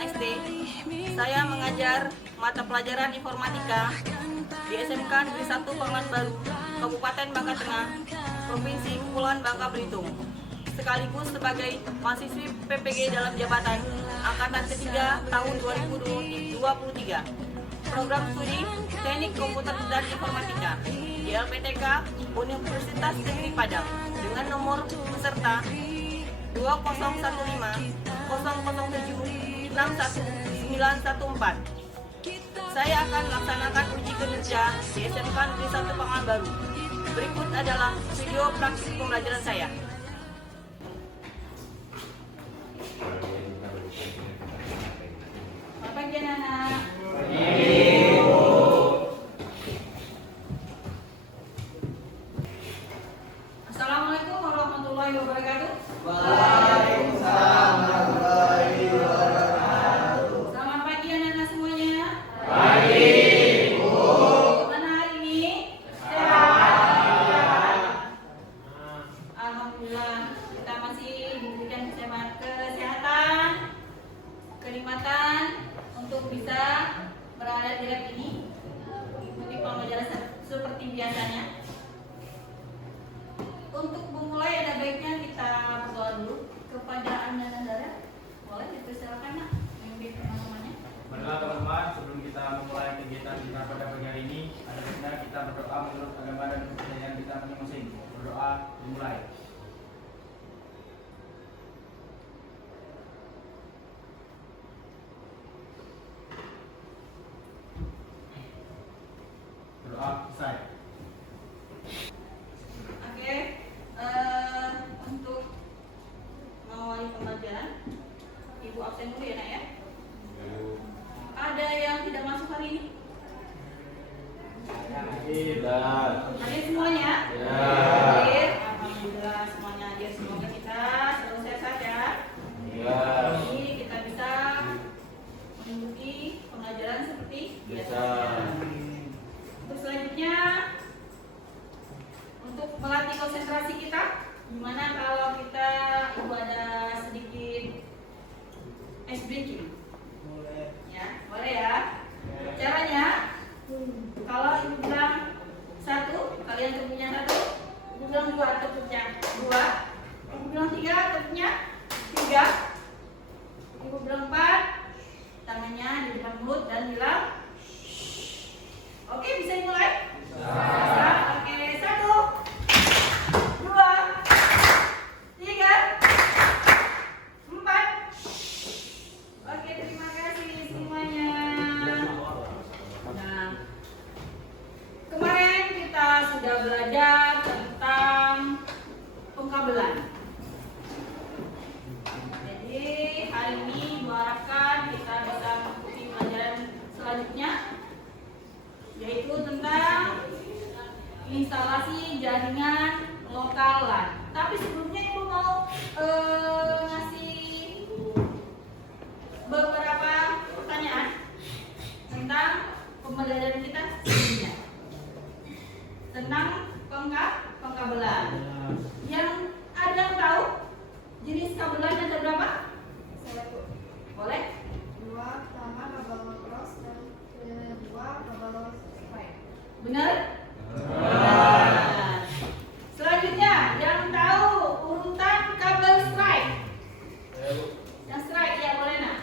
SD. Saya mengajar mata pelajaran informatika di SMK Negeri 1 Pangalan Baru, Kabupaten Bangka Tengah, Provinsi Kepulauan Bangka Belitung. Sekaligus sebagai mahasiswi PPG dalam jabatan angkatan ketiga tahun 2023. Program studi Teknik Komputer dan Informatika di LPTK Universitas Negeri Padang dengan nomor peserta 2015-007-61914. Saya akan melaksanakan uji kinerja di SMK Negeri 1 Pangalan Baru. Berikut adalah video praktik pembelajaran saya. Selamat pagi anak-anak. Assalamualaikum warahmatullahi wabarakatuh. Waalaikumsalam warahmatullahi wabarakatuh. Selamat pagi anak-anak semuanya. Pagi, Bu. Gimana hari ini? Sehat. Alhamdulillah kita masih diberikan kesehatan, kenikmatan untuk bisa berada di lab ini, mengikuti pembelajaran seperti biasanya. Untuk memulai ada baiknya kita berdoa dulu kepada Anda Nandara. Boleh dipersilakan nak memimpin teman-temannya. Baiklah teman-teman, sebelum kita memulai kegiatan kita pada pagi hari ini, ada baiknya kita berdoa menurut agama dan kepercayaan kita masing-masing. Berdoa dimulai. Berdoa selesai. Oke, untuk mengawali pembelajaran, Ibu absen dulu ya nak ya. Ada yang tidak masuk hari ini? Hadir semuanya? Ya. Hadir. Alhamdulillah semuanya hadir. Semoga kita selalu sehat ya. Ya. Jadi kita bisa mengikuti pembelajaran seperti biasa. Untuk selanjutnya, untuk melatih konsentrasi kita, gimana kalau kita Ibu ada sedikit ice breaking? Ya, boleh ya. Caranya, kalau Ibu bilang 1, kalian tepuknya 1. Ibu bilang 2, tepuknya 2. Ibu bilang 3, tepuknya 3. Ibu bilang 4, tangannya di depan mulut dan bilang oke, bisa dimulai? Bisa. Oke, 1, 2, 3, 4. Oke, terima kasih semuanya. Nah, kemarin kita sudah belajar tentang pengkabelan. Jadi hari ini diharapkan kita bisa mengikuti pelajaran selanjutnya, yaitu tentang instalasi jaringan lokal LAN. Tapi sebelumnya Ibu mau ngasih beberapa pertanyaan tentang pembelajaran kita sebelumnya tentang pengkabelan. Yang ada yang tahu jenis kabelan ada berapa? Boleh? 2, pertama kabel cross dan kedua kabel stripe. Benar? Benar. Selanjutnya, yang tahu urutan kabel stripe? Yang stripe ya boleh nak?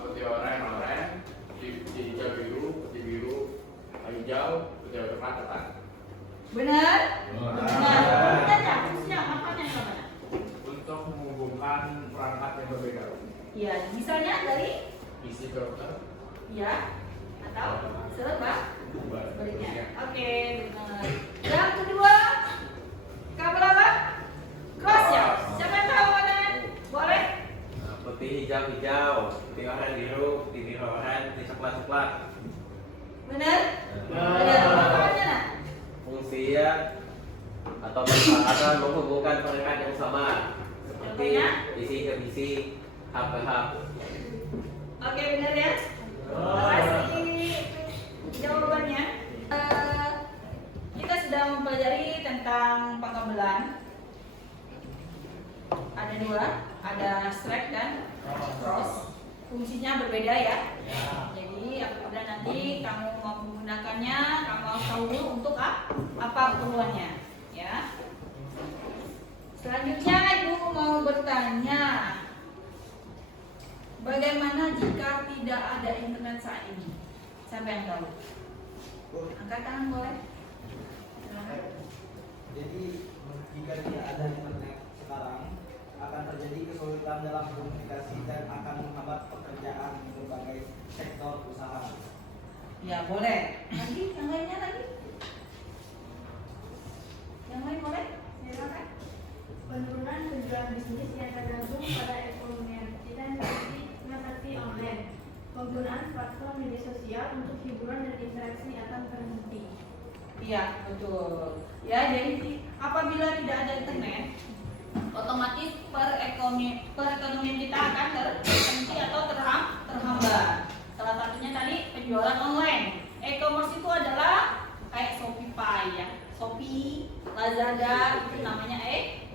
Putih oranye, putih hijau biru, putih biru, hijau, putih coklat, coklat. Benar? Benar. Urutannya, khususnya makanya yang mana? Untuk menghubungkan perangkat yang berbeda. Ya, misalnya dari Isi dokter, ya atau sebaliknya. Oke, benar. Yang kedua, kabel apa? Cross ya. Siapa yang tahu mana? Boleh? Putih hijau, putih oranye biru, putih biru oranye, putih coklat. Benar? Benar. Manfaatnya nak? Fungsinya atau manfaatnya menghubungkan perangkat yang sama seperti isi ke isi, hub ke hub. Oke, benar ya? Terima kasih jawabannya. Kita sudah mempelajari tentang pengkabelan. Ada 2, ada strike dan cross. fungsinya berbeda ya. Jadi apabila nanti kamu mau menggunakannya, kamu harus tahu dulu untuk apa keperluannya, ya. Selanjutnya Ibu mau bertanya, bagaimana jika tidak ada internet saat ini? Siapa yang tahu? Angkat tangan boleh. Silakan. Jadi jika tidak ada internet sekarang akan terjadi kesulitan dalam komunikasi dan akan menghambat pekerjaan di berbagai sektor usaha. Ya boleh. Lagi yang lainnya lagi? Yang lain boleh? Silakan. Penurunan penjualan bisnis yang tergabung pada ekonomi digital seperti online. Penggunaan platform media sosial untuk hiburan dan interaksi akan terhenti. Iya betul. Ya jadi apabila tidak ada internet, otomatis perekonomian kita akan terhenti atau terhambat. Salah satunya tadi penjualan online. E-commerce itu adalah kayak Shopee ya, Shopee, Lazada itu namanya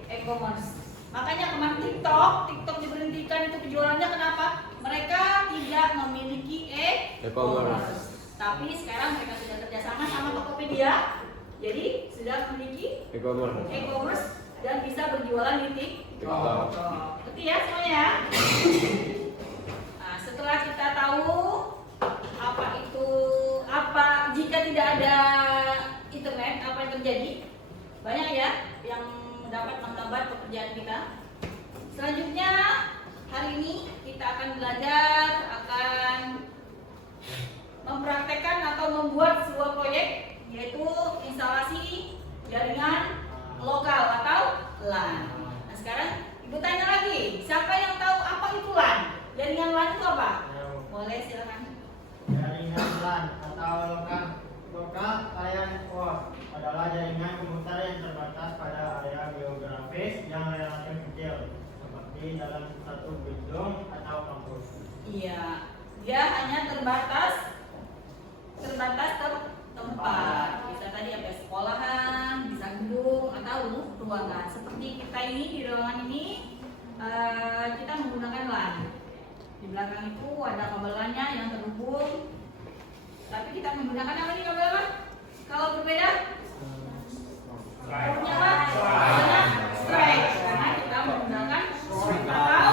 e-commerce. Makanya kemarin TikTok diberhentikan itu penjualannya kenapa? Mereka tidak memiliki e-commerce. Tapi sekarang mereka sudah kerjasama sama Tokopedia, jadi sudah memiliki e-commerce dan bisa berjualan di TikTok. Ngerti ya semuanya? Nah, setelah kita tahu jika tidak ada internet apa yang terjadi, banyak ya yang dapat menghambat pekerjaan kita. Selanjutnya hari ini kita akan belajar akan mempraktekkan atau membuat sebuah proyek, yaitu instalasi jaringan lokal atau LAN. Nah sekarang Ibu tanya lagi, siapa yang tahu apa itu LAN? Jaringan LAN itu apa? Boleh silakan. Jaringan LAN atau lokal layan pos adalah jaringan komputer yang terbatas pada area geografis yang relatif kecil, seperti dalam satu gedung atau kampus. Iya, dia hanya terbatas tempat. Bisa tadi apa sekolahan, bisa gedung atau ruangan. Seperti kita ini di ruangan ini kita menggunakan LAN. Di belakang itu ada kabel LAN-nya yang terhubung. Tapi kita menggunakan apa nih kabel LAN? Kalau berbeda? Punya apa? Strike. Karena kita menggunakan atau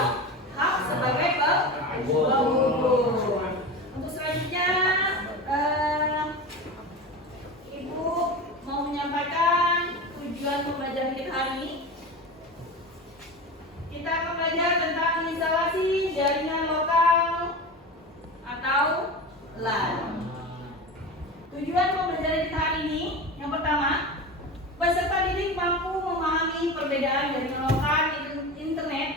hub sebagai penghubung. Untuk selanjutnya Ibu mau menyampaikan tujuan pembelajaran kita hari ini. Kita akan belajar tentang instalasi jaringan lokal atau LAN. Tujuan pembelajaran kita hari ini yang pertama, peserta didik mampu memahami perbedaan jaringan lokal internet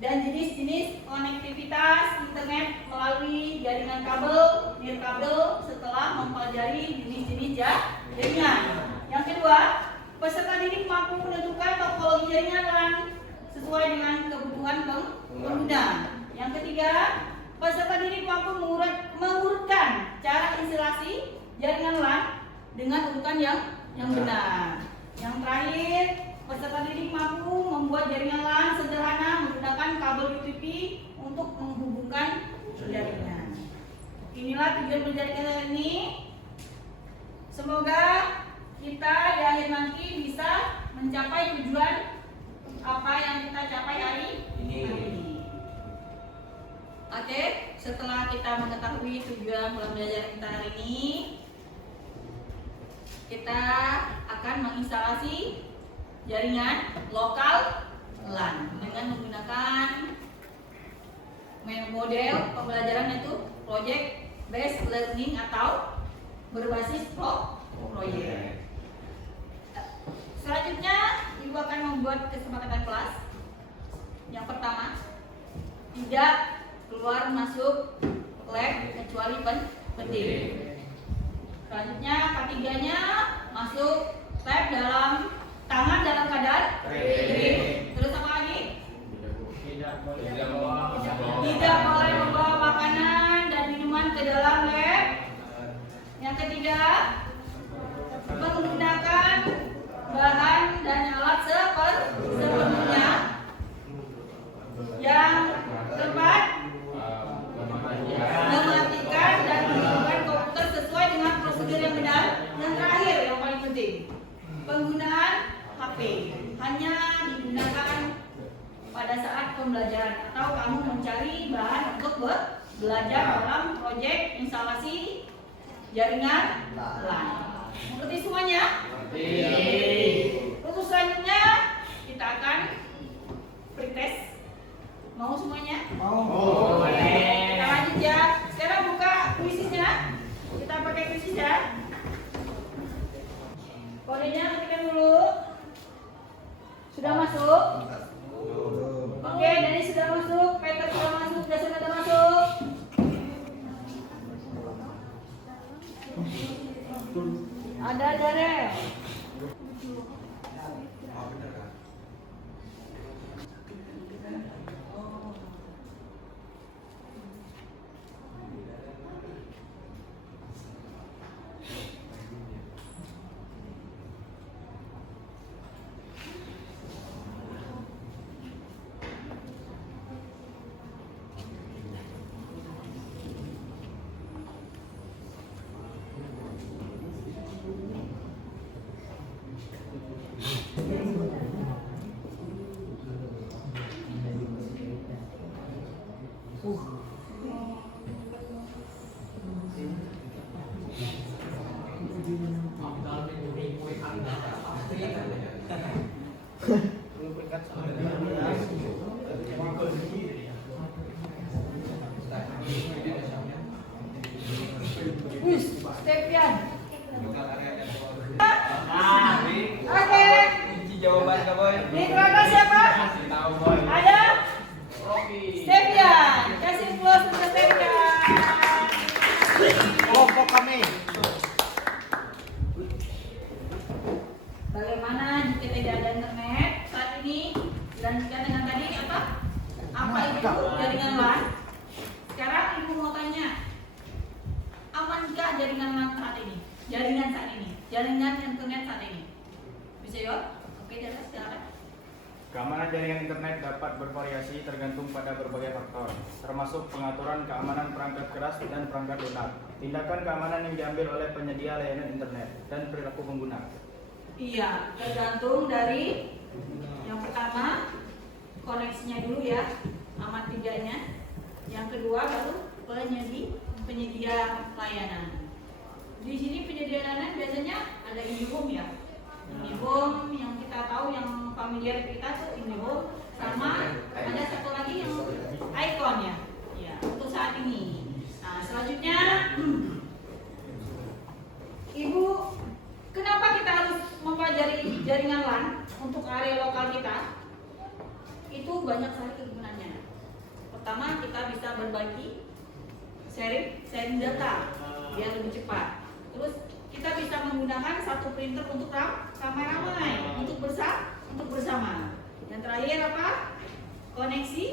dan jenis-jenis konektivitas internet melalui jaringan kabel, nirkabel setelah mempelajari jenis-jenis jaringan. Yang kedua, peserta didik mampu menentukan topologi jaringan LAN sesuai dengan kebutuhan pengguna. Yang ketiga, peserta didik mampu mengurutkan cara instalasi jaringan LAN dengan urutan yang benar. Yang terakhir, peserta didik mampu membuat jaringan LAN sederhana menggunakan kabel UTP untuk menghubungkan jaringan. Inilah tujuan pembelajaran kita ini. Semoga kita di akhir nanti bisa mencapai tujuan apa yang kita capai hari ini. Oke, setelah kita mengetahui tujuan pembelajaran kita hari ini, kita akan menginstalasi jaringan lokal LAN dengan menggunakan model pembelajaran yaitu project based learning atau berbasis proyek. Selanjutnya Ibu akan membuat kesepakatan kelas. Yang pertama, tidak keluar masuk lab kecuali penting. Selanjutnya ketiganya masuk lab dalam tangan dalam keadaan kering. Terus apa lagi? Tidak boleh membawa makanan dan minuman ke dalam lab. Yang ketiga, menggunakan bahan dan alat sepenuhnya. Yang keempat, belajar dalam proyek instalasi jaringan LAN. Mengerti semuanya? Terus selanjutnya kita akan pretest. Mau semuanya? Mau. Oke, kita lanjut ya. Sekarang buka kuisisnya. Kita pakai kuisis ya. Kodenya ketikkan dulu. Sudah masuk? Oke, Dani sudah masuk, Peter sudah masuk, Jason sudah masuk. Ada Darel. Stepian. Oke. Jawaban Kak Boy. Mitra siapa? Tahu Boy. Ada? Rocky. Stepian. Kasih plus untuk Stepian. Kelompok kami. Bagaimana jika tidak ada internet saat ini? Dilanjutkan dengan tadi apa? Apa itu jaringan LAN? Sekarang ibu mau tanya, amankah jaringan LAN saat ini? Jaringan saat ini, jaringan internet saat ini. Bisa ya? Oke, jelas silakan. Keamanan jaringan internet dapat bervariasi tergantung pada berbagai faktor, termasuk pengaturan keamanan perangkat keras dan perangkat lunak, tindakan keamanan yang diambil oleh penyedia layanan internet, dan perilaku pengguna. Iya, tergantung dari yang pertama koneksinya dulu ya, amat tiganya. Yang kedua baru penyedia layanan. Di sini penyedia layanan biasanya ada IndiHome ya. IndiHome yang kita tahu yang familiar kita tuh IndiHome, sama ada satu lagi yang Icon ya. Ya, untuk saat ini. Nah, selanjutnya Ibu, kenapa kita harus mempelajari jaringan LAN untuk area lokal kita? Itu banyak sekali kegunaannya. Pertama, kita bisa berbagi, sharing data biar lebih cepat. Terus kita bisa menggunakan satu printer untuk ramai-ramai, untuk bersama. Yang terakhir apa? Koneksi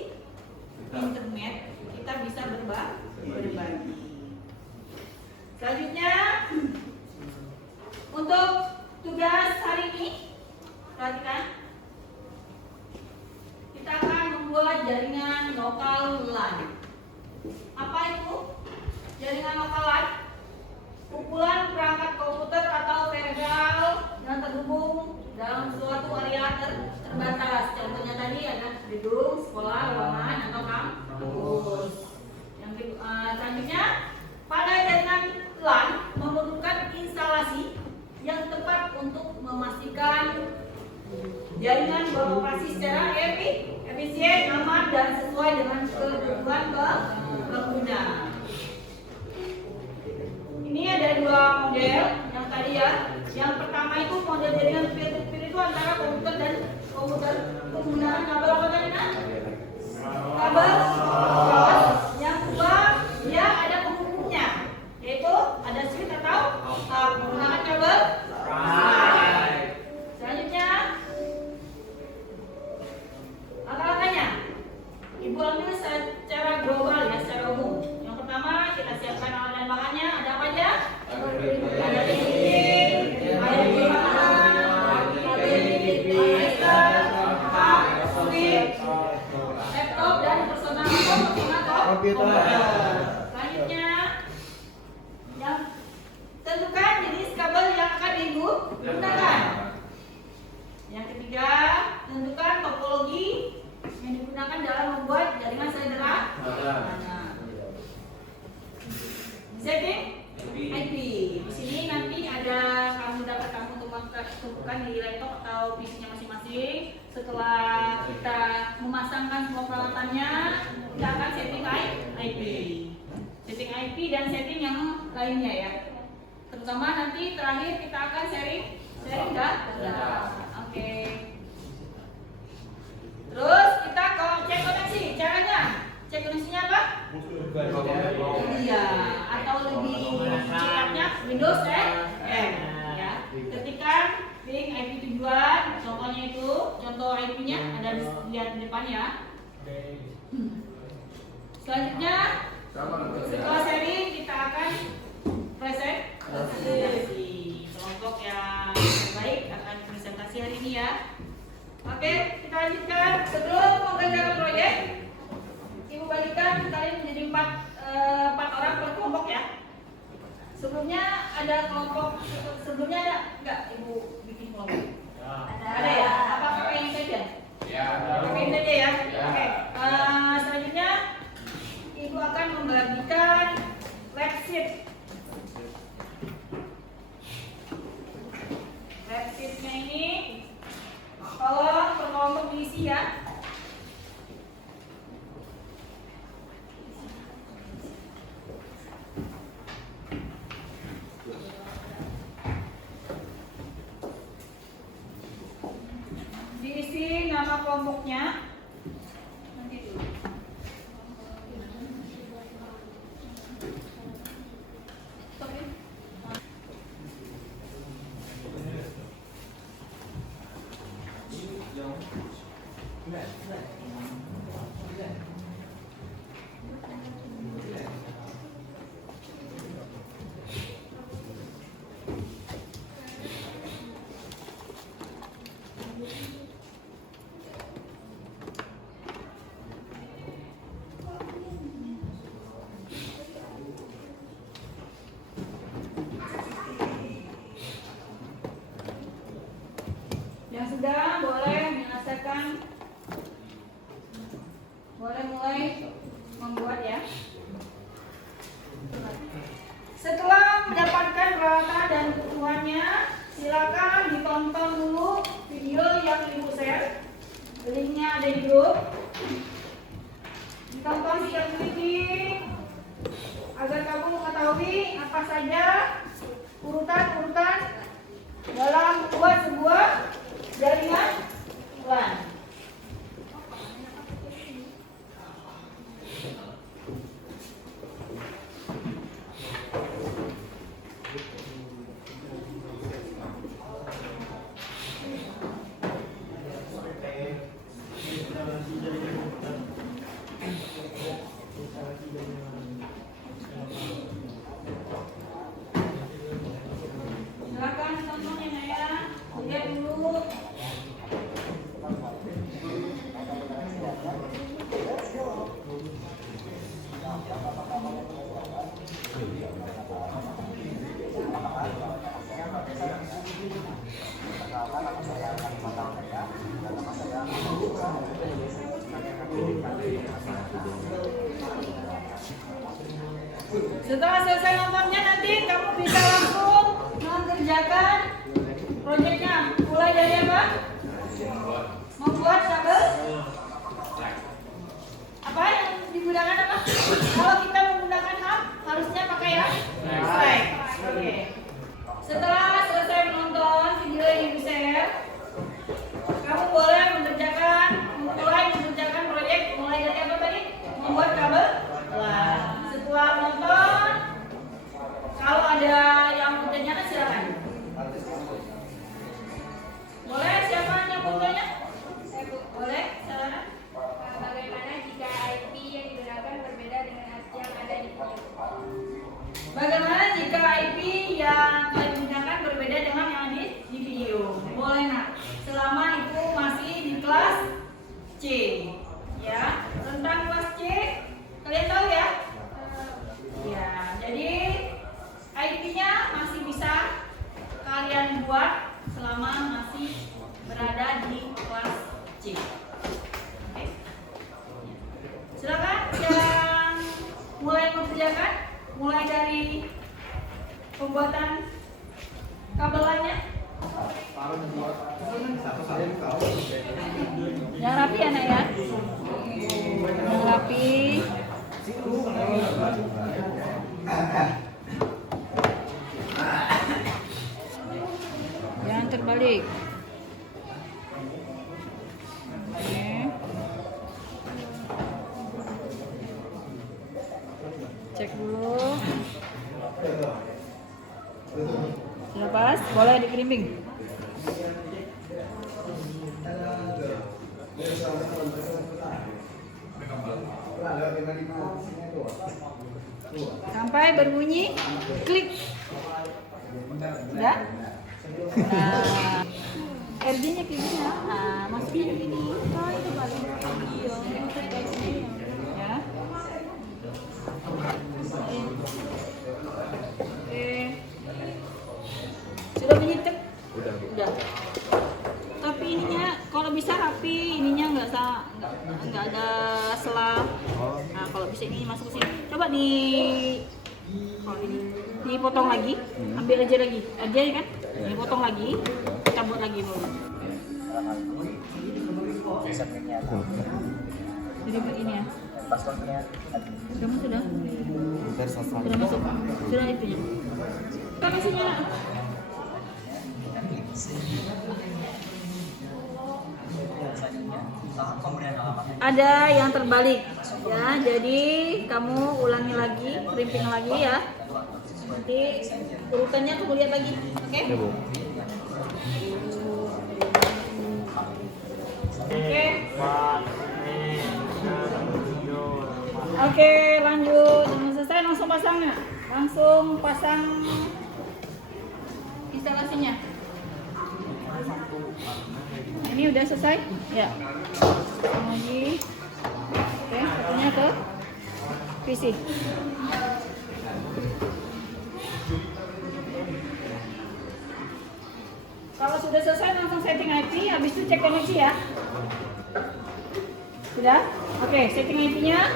internet, kita bisa berbagi. Selanjutnya, untuk tugas hari ini, perhatikan, kita akan membuat jaringan lokal LAN. Apa itu jaringan lokal LAN? Kumpulan perangkat komputer atau terminal yang terhubung dalam suatu area terbatas. Contohnya tadi ada gedung, sekolah, ruangan, atau kampus. Yang selanjutnya, pada jaringan LAN memerlukan instalasi yang tepat untuk memastikan jaringan beroperasi secara efisien, aman, dan sesuai dengan kebutuhan pengguna. Ini ada dua model yang tadi ya. Yang pertama itu model jaringan peer-to-peer itu antara komputer dan komputer penggunaan kabel apa tadi nak? Kabel. Yang kedua dia ada penghubungnya, yaitu ada switch atau menggunakan kabel. Selanjutnya langkah-langkahnya Ibu ambil secara global ya, secara umum. Yang pertama kita siapkan alat dan bahannya. Ada apa aja? Ada listrik, ada switch, laptop, dan personal komputer. Selanjutnya yang tentukan jenis kabel yang akan digunakan. Yang ketiga, tentukan topologi yang digunakan dalam membuat jaringan sederhana. Setting IP. Di sini nanti ada kamu temukan di laptop atau PC-nya masing-masing. Setelah kita memasangkan semua peralatannya, kita akan setting IP. Setting IP dan setting yang lainnya ya. Terutama nanti terakhir kita akan sharing data. Oke. Terus kita cek koneksi. Caranya cek koneksinya apa? Iya, atau lebih singkatnya Windows M ya. Ketika link IP tujuan, contohnya itu, contoh IP-nya ada lihat di depan ya. Selanjutnya setelah sharing kita akan presentasi. Kelompok yang terbaik akan presentasi hari ini ya. Oke, kita lanjutkan. Sebelum mengerjakan proyek, Ibu bagikan kalian menjadi 4 orang per kelompok ya. Sebelumnya ada kelompok, sebelumnya ada enggak Ibu bikin kelompok? Ada ya? Apa pakai yang saja? Ya. Pakai yang saja ya? Oke. Selanjutnya Ibu akan membagikan lab sheet. Lab sheet-nya ini tolong per kelompok diisi ya. Diisi nama kelompoknya. Nanti dulu. Stop ya. Yang sudah boleh menyelesaikan, boleh mulai membuat ya. Setelah mendapatkan peralatan dan kebutuhannya, silakan ditonton dulu video yang Ibu share. Linknya ada di grup. Ditonton secara teliti agar kamu mengetahui apa saja urutan-urutan dalam membuat sebuah jaringan LAN. Silakan tonton ya, lihat dulu. Setelah selesai nontonnya nanti kamu bisa langsung mengerjakan proyeknya. Mulai dari apa? Membuat kabel. Apa yang digunakan apa? Kalau kita menggunakan hub harusnya pakai ya flag. Oke. Setelah selesai menonton video yang Ibu share, kamu boleh mulai mengerjakan proyek. Mulai dari apa tadi? Membuat kabel. Setelah nonton, kalau ada yang mau tanyakan silakan. Boleh, siapa yang mau tanya? Boleh, silakan. Bagaimana jika IP yang digunakan berbeda dengan yang ada di video? Bagaimana jika IP yang kalian gunakan berbeda dengan yang ada di video? Boleh nak, selama itu masih di kelas C, ya. Tentang kelas C, kalian tahu ya? Ya, jadi IP-nya masih bisa kalian buat selama masih berada di kelas C. Oke. Silakan yang mulai mengerjakan. mulai dari pembuatan kabelannya. Yang rapi ya nak ya. Yang rapi. Jangan terbalik. Oke. Cek dulu. Sudah pas, boleh dikerimbing. Sampai berbunyi klik. Sudah? Nah, RG-nya kayak gini ya. Nah, masukin ke sini. Oh, itu balik. Ya. Oke. Sudah bunyi tek? Udah. Tapi ininya kalau bisa rapi, ininya nggak ada selah. Nah, kalau bisa ini masuk ke sini. Coba kalau ini dipotong lagi, ambil aja lagi kan? Dipotong lagi, cabut lagi dulu. Jadi begini ya. Sudah masuk dah? Sudah masuk. Sudah itu ya. Kan isinya. Ada yang terbalik ya, jadi kamu ulangi lagi, krimping lagi ya. Nanti urutannya kamu lihat lagi, oke? Oke, lanjut. Dengan selesai langsung pasangnya, langsung pasang instalasinya. Ini udah selesai? Ya. Lagi. Oke, satunya ke PC. Kalau sudah selesai langsung setting IP, habis itu cek koneksi ya. Sudah? Oke, setting IP-nya.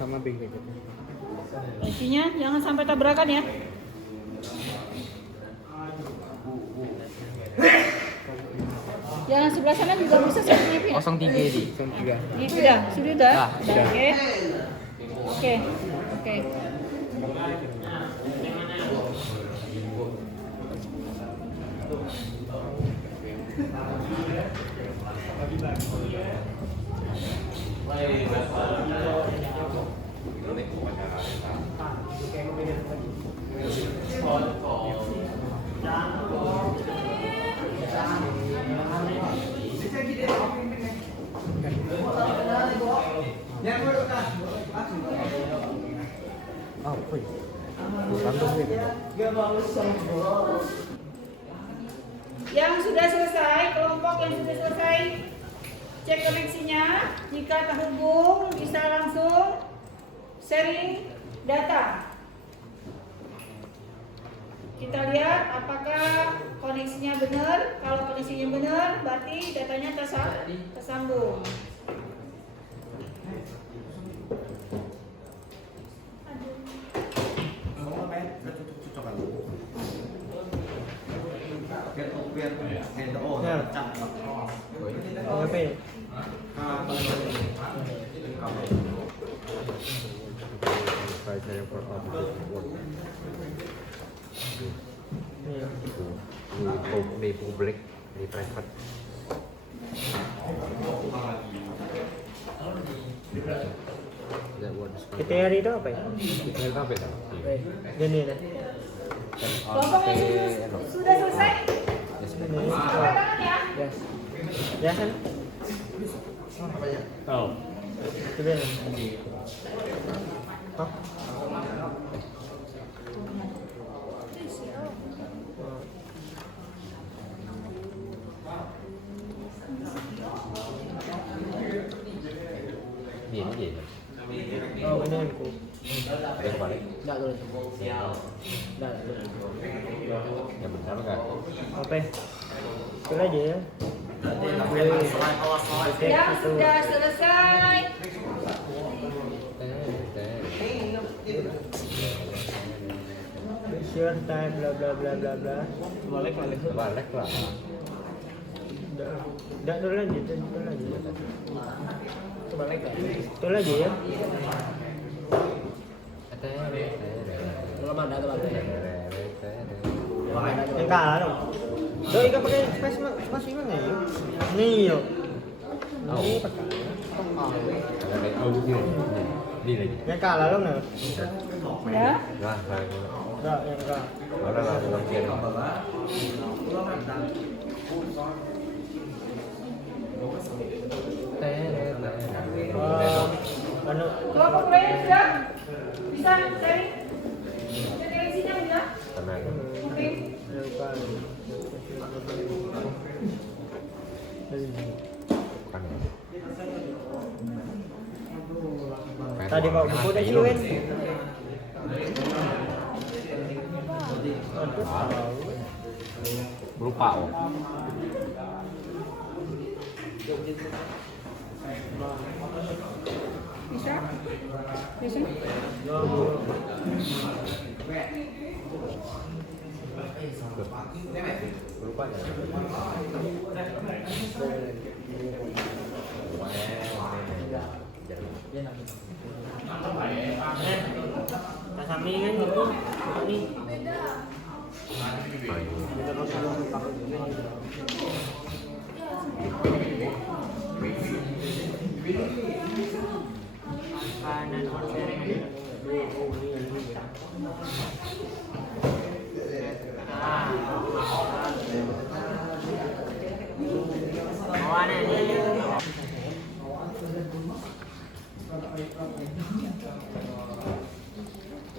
Sama bing. IP-nya jangan sampai tabrakan ya. Yang sebelah sana juga bisa setting IP. 03 di 03. Itu dah, sudah. Sudah. Oke. Yang sudah selesai, kelompok yang sudah selesai, cek koneksinya. Jika terhubung, bisa langsung sharing data. Kita lihat apakah koneksinya benar. Kalau koneksinya benar, berarti datanya tersambung. Di publik, di private. That one's PTR itu apa ya? PTR apa itu? Gini dah. Kelompok yang sudah selesai, Ini. angkat tangan ya. Yes. Ya kan? Oh. Itu dia. Hah? Ini gì? Oh, ini aku. Yang balik. Enggak dulu. Enggak dulu. Yang benar enggak? Apa? Itu aja ya. Yang sudah selesai, Sure time bla bla bla bla bla. Balik lah. Enggak dulu lanjut, lanjut lagi. Balik kan? Itu lagi ya. Belum ada tuh lagi. Yang kalah dong. Doi kan pakai masih mana ya? Nih yo. Ini pakai. Đi lagi. Yang kalah dong nih. ya. Lah, Enggak, yang enggak. Ahora la no quiero. Anu, Kelompok lain sudah bisa sharing. Referensinya sudah. Tenang. Oke. lupa. Bukan ya? Tadi bawa buku udah sih, Win. Lupa oh. Bisa? Bisa? Lupa ya? Kasami kan itu ini.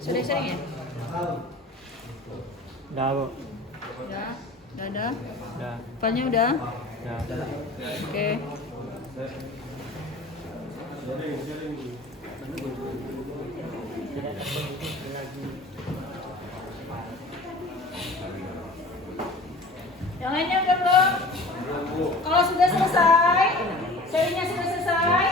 Sudah sharing ya? Udah, Bu. Udah? Udah ada? Udah. Filenya udah? Udah. Oke. Yang lainnya udah belum? Kalau sudah selesai, sharingnya sudah selesai,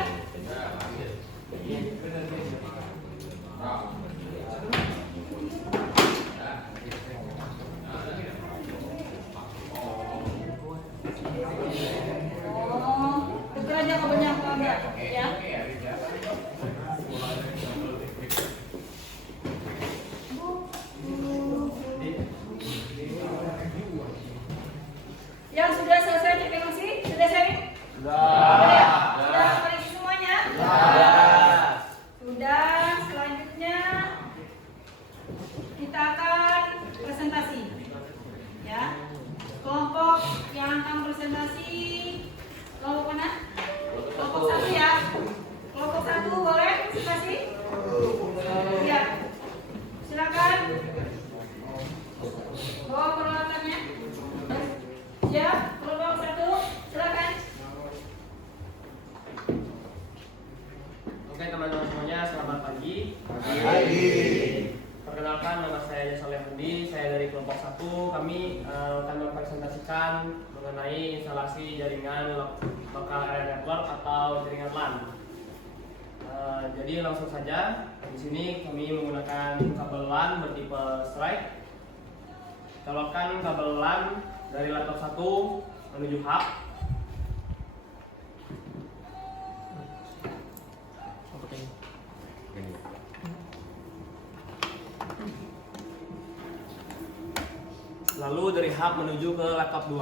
tuker aja kabelnya kalau enggak, ya. Yang sudah selesai cek emosi, sudah sharing? Sudah. Sudah koneksi semuanya? Sudah. Selanjutnya kita akan presentasi. Ya. Kelompok yang akan presentasi kelompok mana? Kelompok 1 ya. Kelompok 1 boleh presentasi? Ya. Silakan. Bawa peralatannya. Ya, kelompok 1, silakan. Oke teman-teman semuanya, selamat pagi. Perkenalkan, nama saya Soleh Hudi, saya dari kelompok 1. Kami akan mempresentasikan mengenai instalasi jaringan lokal area network atau jaringan LAN. Jadi langsung saja, di sini kami menggunakan kabel LAN bertipe strike. Colokan kabel LAN dari laptop 1 menuju hub. Lalu dari hub menuju ke laptop 2.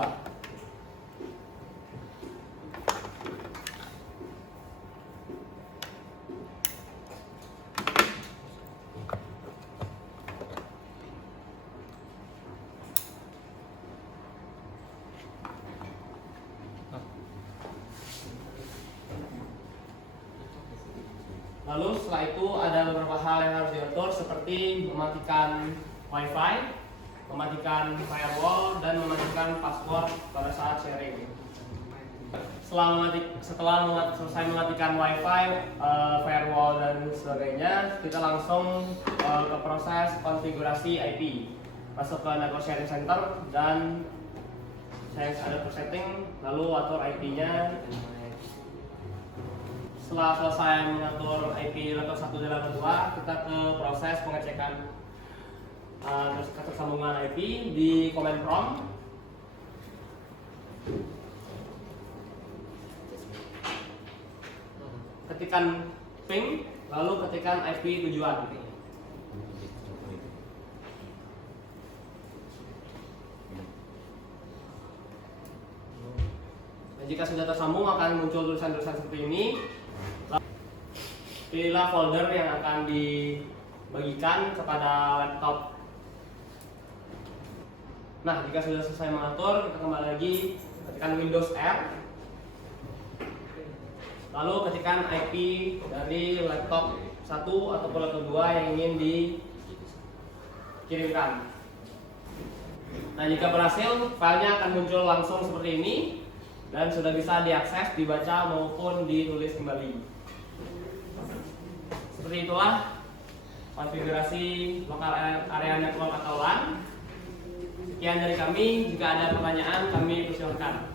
Lalu setelah itu ada beberapa hal yang harus diatur seperti mematikan wifi, mematikan firewall, dan mematikan password pada saat sharing. Setelah selesai mematikan wifi, firewall, dan sebagainya, kita langsung ke proses konfigurasi IP. Masuk ke network sharing center dan ada setting, lalu atur IP-nya. Setelah selesai mengatur IP level 1 dan level 2, kita ke proses pengecekan ketersambungan IP di command prompt. Ketikkan ping, lalu ketikkan IP tujuan. Jika sudah tersambung akan muncul tulisan-tulisan seperti ini. Pilihlah folder yang akan dibagikan kepada laptop. Nah, jika sudah selesai mengatur, kita kembali lagi ketikkan Windows R. Lalu ketikkan IP dari laptop 1 ataupun laptop 2 yang ingin dikirimkan. Nah, jika berhasil, filenya akan muncul langsung seperti ini dan sudah bisa diakses, dibaca maupun ditulis kembali. Seperti itulah konfigurasi lokal area network atau LAN. Sekian dari kami. Jika ada pertanyaan, kami persilakan.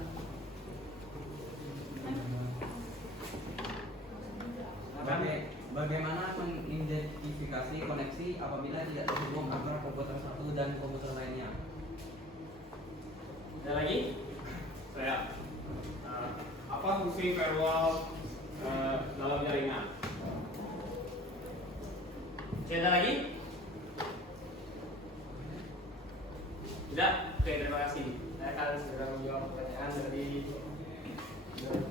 Bagaimana mengidentifikasi koneksi apabila tidak terhubung antara komputer satu dan komputer lainnya? Ada lagi? Saya. Apa fungsi firewall dalam jaringan? Ada lagi? Tidak? Oke, terima kasih. Saya akan segera menjawab pertanyaan dari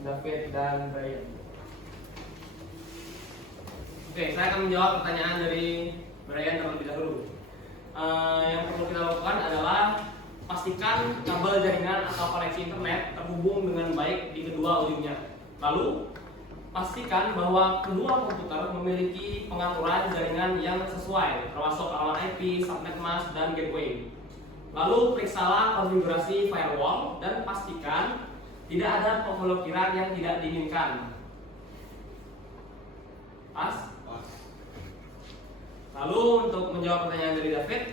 David dan Brian. Oke, saya akan menjawab pertanyaan dari Brian terlebih dahulu. Yang perlu kita lakukan adalah pastikan kabel jaringan atau koneksi internet terhubung dengan baik di kedua ujungnya. Lalu, pastikan bahwa kedua komputer memiliki pengaturan jaringan yang sesuai, termasuk alamat IP, subnet mask, dan gateway. Lalu, periksalah konfigurasi firewall dan pastikan tidak ada pemblokiran yang tidak diinginkan. Pas? Lalu, untuk menjawab pertanyaan dari David,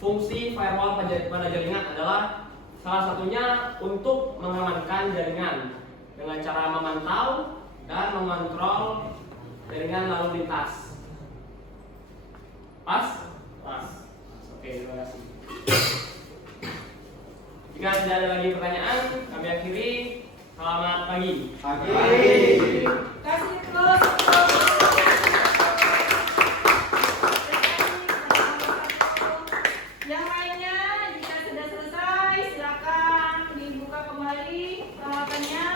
fungsi firewall pada jaringan adalah salah satunya untuk mengamankan jaringan dengan cara memantau dan mengontrol jaringan lalu lintas. Pas? Pas. Oke, terima kasih. Jika tidak ada lagi pertanyaan, kami akhiri. Selamat pagi. Kasih terus. Yang lainnya, jika sudah selesai, silakan dibuka kembali peralatannya,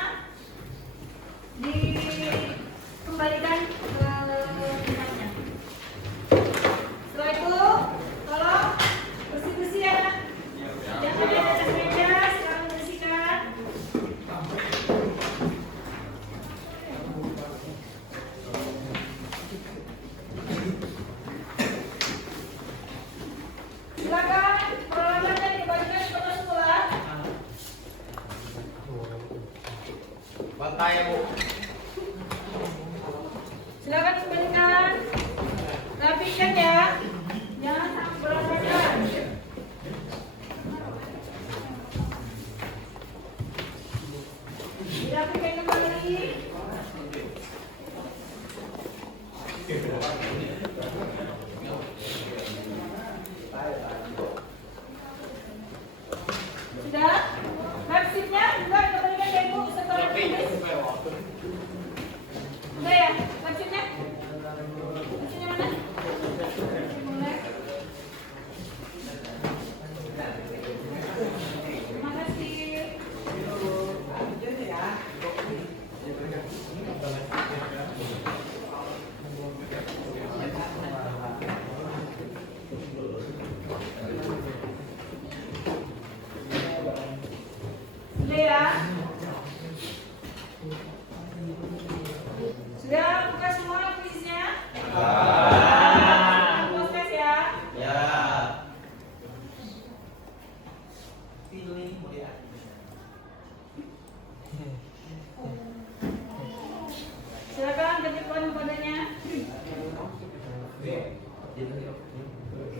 dikembalikan ke tempatnya. Setelah itu, tolong bersih-bersih ya. Yang ada di atas meja, silakan bersihkan. Silakan peralatannya dikembalikan kepada sekolah. Bantai, Bu. Silakan kembalikan. Rapikan ya. Jangan sampai berantakan. Dirapikan kembali. Sudah? Maksudnya juga kembalikan ke ibu setelah Oke, tulis. firewall.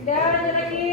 Udah lanjut lagi.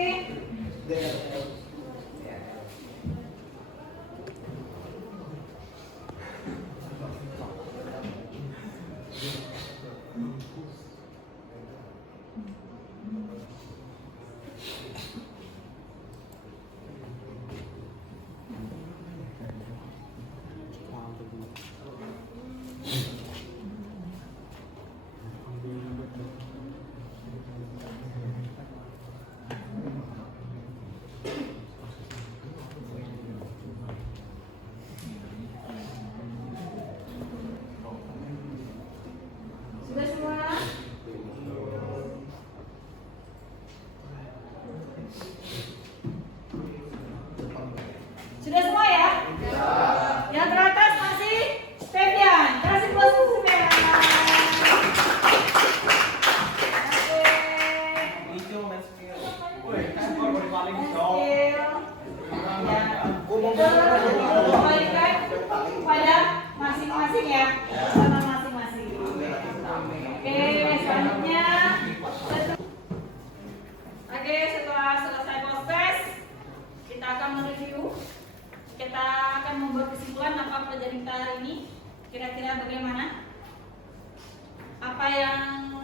Sudah semua? Sudah semua ya? Yang teratas masih Stevian. Kasih plus untuk Stevian. Kembalikan kepada masing-masing ya, bersama masing-masing. Oke, selanjutnya. Oke, setelah selesai proses, kita akan mereview. Kita akan membuat kesimpulan apa pelajaran kita hari ini. Kira-kira bagaimana? Apa yang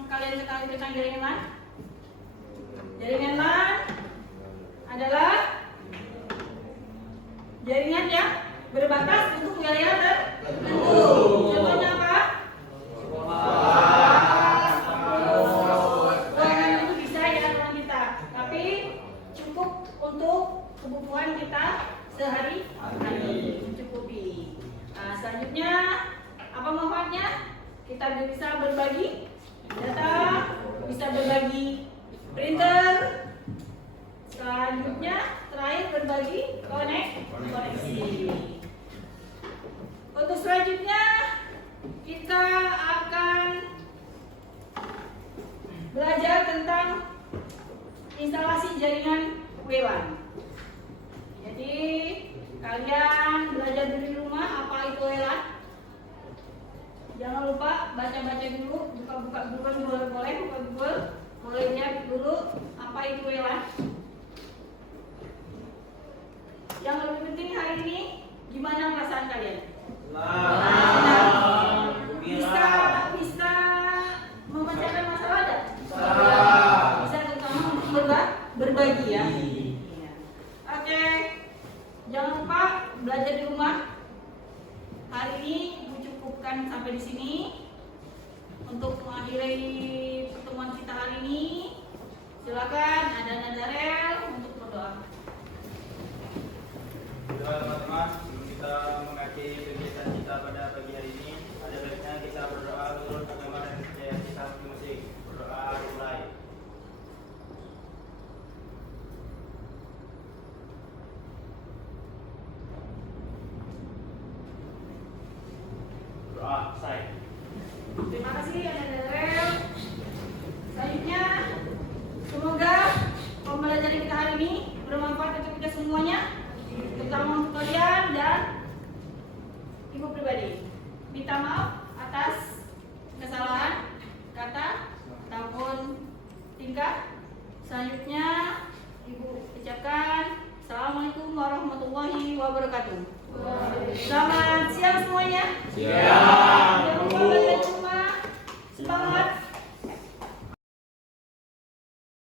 kalian ketahui tentang jaringan LAN? Jaringan LAN adalah jaringan yang berbatas untuk wilayah tertentu. Contohnya apa? Ruangan itu bisa ya ruangan kita, tapi cukup untuk kebutuhan kita sehari-hari, mencukupi. Nah, selanjutnya apa manfaatnya? Kita bisa berbagi data, bisa berbagi printer. Selanjutnya terakhir berbagi koneksi. Untuk selanjutnya kita akan belajar tentang instalasi jaringan WLAN. Jadi kalian belajar di rumah apa itu WLAN. Jangan lupa baca-baca dulu, buka-buka Google boleh, buka Google, boleh lihat dulu apa itu WLAN. Yang lebih penting hari ini, gimana perasaan kalian? Bisa memecahkan masalah ada? Bisa terutama berbagi ya. Oke, jangan lupa belajar di rumah. Hari ini cukupkan sampai di sini untuk mengakhiri pertemuan kita hari ini. Silakan ada Nadarel untuk berdoa. Teman-teman, sebelum kita mengakhiri kegiatan kita pada pagi hari ini, ada baiknya kita berdoa menurut agama dan kepercayaan kita masing-masing. Berdoa dimulai. Doa selesai. Terima kasih Anda Darel. Selanjutnya, semoga pembelajaran kita hari ini bermanfaat untuk kita semuanya, terutama untuk kalian dan ibu pribadi. Minta maaf atas kesalahan kata ataupun tingkah. Selanjutnya, ibu ucapkan Assalamualaikum warahmatullahi wabarakatuh. Selamat siang semuanya. Siang. Jangan lupa belajar di rumah. Semangat.